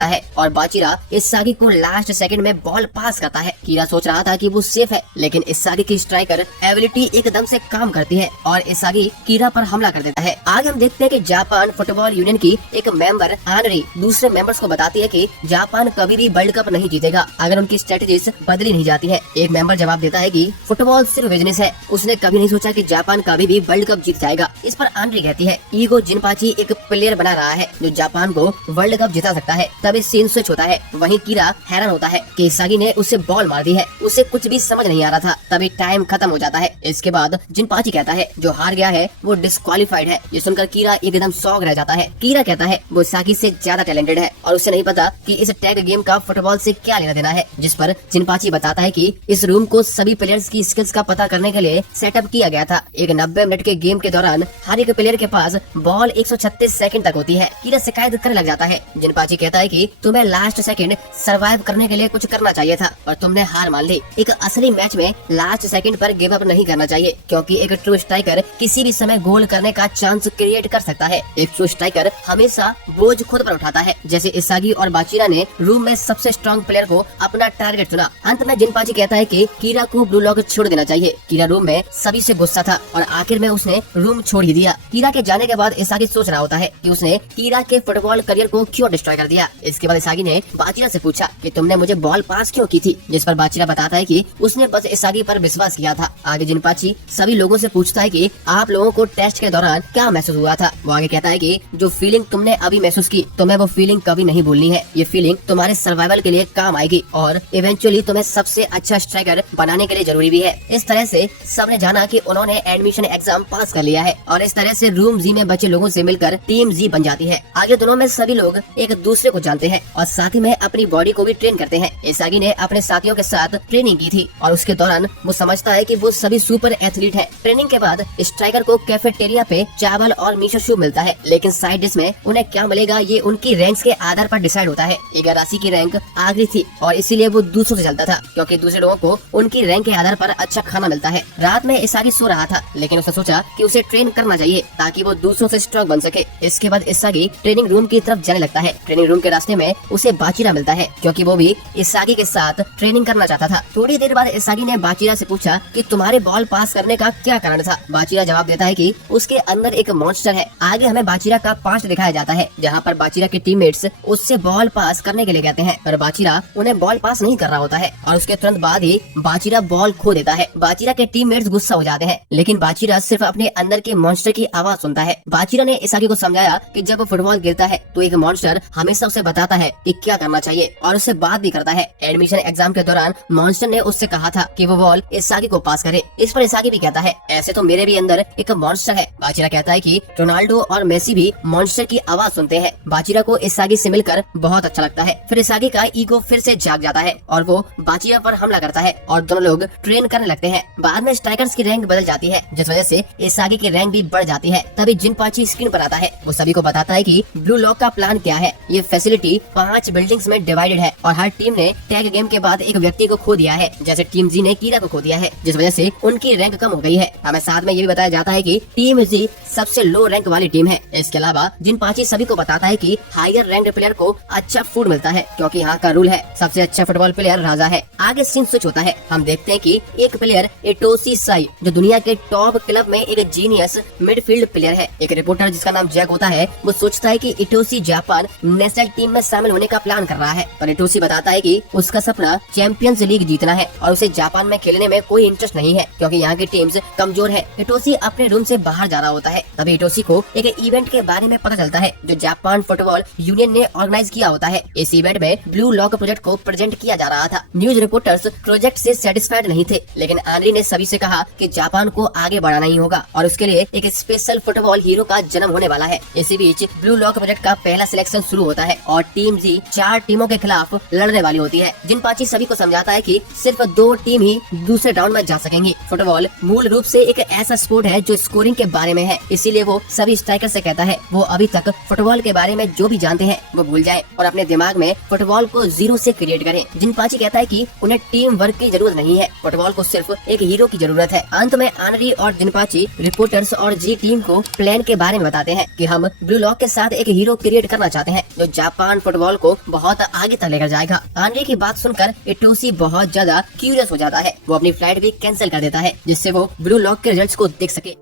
है और बाचिरा इसागी को लास्ट सेकंड में बॉल पास करता है। कीरा सोच रहा था कि वो सेफ है, लेकिन इसागी की स्ट्राइकर एबिलिटी एकदम से काम करती है और इसागी कीरा पर हमला कर देता है। आगे हम देखते हैं कि जापान फुटबॉल यूनियन की एक मेंबर आनरी दूसरे मेंबर्स को बताती है कि जापान कभी भी वर्ल्ड कप नहीं जीतेगा अगर उनकी स्ट्रेटेजीज बदली नहीं जाती है। एक मेंबर जवाब देता है कि फुटबॉल सिर्फ बिजनेस है, उसने कभी नहीं सोचा कि जापान कभी भी वर्ल्ड कप जीत जाएगा। इस पर आनरी कहती है ईगो जिनपाची एक प्लेयर बना रहा है जो जापान को वर्ल्ड कप जिता सकता है। तभी सीन स्विच होता है। वहीं कीरा हैरान होता है कि इसागी ने उसे बॉल मार दी है, उसे कुछ भी समझ नहीं आ रहा था। तभी टाइम खत्म हो जाता है। इसके बाद जिनपाची कहता है जो हार गया है वो डिस्क्वालीफाइड है। ये सुनकर कीरा एकदम शॉक रह जाता है। कीरा कहता है वो इसागी से ज्यादा टैलेंटेड है और उसे नहीं पता कि इस टैग गेम का फुटबॉल से क्या लेना देना है। जिस पर जिनपाची बताता है कि इस रूम को सभी प्लेयर्स की स्किल्स का पता करने के लिए सेटअप किया गया था। एक 90 मिनट के गेम के दौरान हर एक प्लेयर के पास बॉल 136 सेकंड तक होती है। कीरा शिकायत करने लग जाता है। जिनपाची कहता है कि तुम्हें लास्ट सेकंड सरवाइव करने के लिए कुछ करना चाहिए था और तुमने हार मान ली। एक असली मैच में लास्ट सेकंड पर गिव अप नहीं करना चाहिए, क्योंकि एक ट्रू स्ट्राइकर किसी भी समय गोल करने का चांस क्रिएट कर सकता है। एक ट्रू स्ट्राइकर हमेशा बोझ खुद पर उठाता है। जैसे इसागी और बाचिरा ने रूम में सबसे स्ट्रॉन्ग प्लेयर को अपना टारगेट चुना। अंत में जिनपाची कहता है कि कीरा को ब्लू लॉक छोड़ देना चाहिए। कीरा रूम में सभी से गुस्सा था और आखिर में उसने रूम छोड़ ही दिया। कीरा के जाने के बाद इसागी सोच रहा होता है कि उसने कीरा के फुटबॉल करियर को क्यों डिस्ट्रॉय कर दिया। इसके बाद इसागी ने बाचिरा से पूछा कि तुमने मुझे बॉल पास क्यों की थी। जिस पर बाचिरा बताता है कि उसने बस इसागी पर विश्वास किया था। आगे जिनपाची सभी लोगों से पूछता है कि आप लोगों को टेस्ट के दौरान क्या महसूस हुआ था। वो आगे कहता है कि जो फीलिंग तुमने अभी महसूस की तुम्हें वो फीलिंग कभी नहीं भूलनी है। ये फीलिंग तुम्हारे सर्वाइवल के लिए काम आएगी और इवेंचुअली तुम्हें सबसे अच्छा स्ट्राइकर बनाने के लिए जरूरी भी है। इस तरह से सबने जाना कि उन्होंने एडमिशन एग्जाम पास कर लिया है और इस तरह से रूम जी में बचे लोगों से मिलकर टीम जी बन जाती है। आगे दोनों में सभी लोग एक दूसरे को जानते हैं और साथ ही में अपनी बॉडी को भी ट्रेन करते हैं। इसागी ने अपने साथियों के साथ ट्रेनिंग की थी और उसके दौरान वो समझता है कि वो सभी सुपर एथलीट हैं। ट्रेनिंग के बाद स्ट्राइकर को कैफेटेरिया पे चावल और मिसो सूप मिलता है, लेकिन साइड डिश में उन्हें क्या मिलेगा ये उनकी रैंक्स के आधार पर डिसाइड होता है। इगाराशी की रैंक आखिरी थी और इसीलिए वो दूसरों से चलता था, क्योंकि दूसरे लोगों को उनकी रैंक के आधार पर अच्छा खाना मिलता है। रात में इसागी सो रहा था, लेकिन उसने सोचा कि उसे ट्रेन करना चाहिए ताकि वो दूसरों से स्ट्रॉन्ग बन सके। इसके बाद इसागी ट्रेनिंग रूम की तरफ जाने लगता है। ट्रेनिंग रूम के रास्ते में उसे बाचिरा मिलता है, क्योंकि वो भी इसागी के साथ ट्रेनिंग करना चाहता था। थोड़ी देर बाद इसागी ने बाचिरा से पूछा कि तुम्हारे बॉल पास करने का क्या कारण था। बाचिरा जवाब देता है कि उसके अंदर एक मॉन्स्टर है। आगे हमें बाचिरा का पास्ट दिखाया जाता है, जहाँ पर बाचिरा के टीममेट्स उससे बॉल पास करने के लिए कहते हैं, पर बाचिरा उन्हें बॉल पास नहीं कर रहा होता है और उसके तुरंत बाद ही बाचिरा बॉल खो देता है। बाचिरा के टीममेट्स गुस्सा हो जाते हैं, लेकिन बाचिरा सिर्फ अपने अंदर के मॉन्स्टर की आवाज सुनता है। बाचिरा ने इसागी को समझाया कि जब वो फुटबॉल गिरता है तो एक मॉन्स्टर हमेशा उसे बताता है कि क्या करना चाहिए और उससे बात भी करता है। एडमिशन एग्जाम के दौरान मॉन्स्टर ने उससे कहा था कि वो बॉल इसागी को पास करे। इस पर इसागी भी कहता है ऐसे तो मेरे भी अंदर एक मॉन्स्टर है। बाचिरा कहता है कि रोनाल्डो और मेसी भी मॉन्स्टर की आवाज सुनते हैं। बाचिरा को इसागी से मिलकर बहुत अच्छा लगता है। फिर इसागी का ईगो फिर से जाग जाता है और वो बाचिरा पर हमला करता है और दोनों लोग ट्रेन करने लगते हैं। बाद में स्ट्राइकर्स की रैंक बदल जाती है, जिस वजह से इसागी की रैंक भी बढ़ जाती है। तभी जिनपाची स्क्रीन पर आता है। वो सभी को बताता है कि ब्लू लॉक का प्लान क्या है। ये फैसिलिटी 5 बिल्डिंग्स में डिवाइडेड है और हर टीम ने टैग गेम के बाद एक व्यक्ति को खो दिया है, जैसे टीम जी ने कीरा को खो दिया है, जिस वजह से उनकी रैंक कम हो गई है। हमें साथ में ये भी बताया जाता है कि टीम जी सबसे लो रैंक वाली टीम है। इसके अलावा जिनपाची सभी को बताता है कि हायर रैंक प्लेयर को अच्छा फूड मिलता है, क्योंकि यहाँ का रूल है सबसे अच्छा फुटबॉल प्लेयर राजा है। आगे सीन स्विच होता है। हम देखते हैं कि एक प्लेयर इटोसी साई जो दुनिया के टॉप क्लब में एक जीनियस मिडफील्ड प्लेयर है। एक रिपोर्टर जिसका नाम जैक होता है वो सोचता है कि इटोसी जापान नेशनल टीम में शामिल होने का प्लान कर रहा है, पर इटोसी बताता है कि उसका सपना चैंपियंस लीग जीतना है और उसे जापान में खेलने में कोई इंटरेस्ट नहीं है, क्योंकि यहाँ की टीम्स कमजोर है। इटोसी अपने रूम से बाहर जा रहा होता है। तभी इटोसी को एक इवेंट के बारे में पता चलता है जो जापान फुटबॉल यूनियन ने ऑर्गेनाइज किया होता है। इस इवेंट में ब्लू लॉक प्रोजेक्ट को प्रेजेंट किया जा रहा था। न्यूज रिपोर्टर्स प्रोजेक्ट से सेटिस्फाइड नहीं थे, लेकिन आनरी ने सभी से कहा कि जापान को आगे बढ़ाना ही होगा और उसके लिए एक स्पेशल फुटबॉल हीरो का जन्म होने वाला है। इसी बीच ब्लू लॉक प्रोजेक्ट का पहला सिलेक्शन शुरू होता है और टीम जी 4 टीमों के खिलाफ लड़ने वाली होती है। जिनपाची सभी को समझाता है कि सिर्फ 2 टीम ही दूसरे राउंड में जा सकेंगी। फुटबॉल मूल रूप से एक ऐसा स्पोर्ट है जो स्कोरिंग के बारे में है, इसीलिए वो सभी स्ट्राइकर से कहता है वो अभी तक फुटबॉल के बारे में जो भी जानते हैं वो भूल जाएं और अपने दिमाग में फुटबॉल को जीरो से क्रिएट करें। जिनपाची कहता है कि उन्हें टीम वर्क की जरूरत नहीं है, फुटबॉल को सिर्फ एक हीरो की जरूरत है। अंत में आनरी और जिनपाची रिपोर्टर्स और जी टीम को प्लान के बारे में बताते हैं कि हम ब्लू लॉक के साथ एक हीरो क्रिएट करना चाहते हैं जो जापान जापान फुटबॉल को बहुत आगे तक लेकर जाएगा। आंद्रे की बात सुनकर इटोशी बहुत ज्यादा क्यूरियस हो जाता है। वो अपनी फ्लाइट भी कैंसिल कर देता है जिससे वो ब्लू लॉक के रिजल्ट्स को देख सके।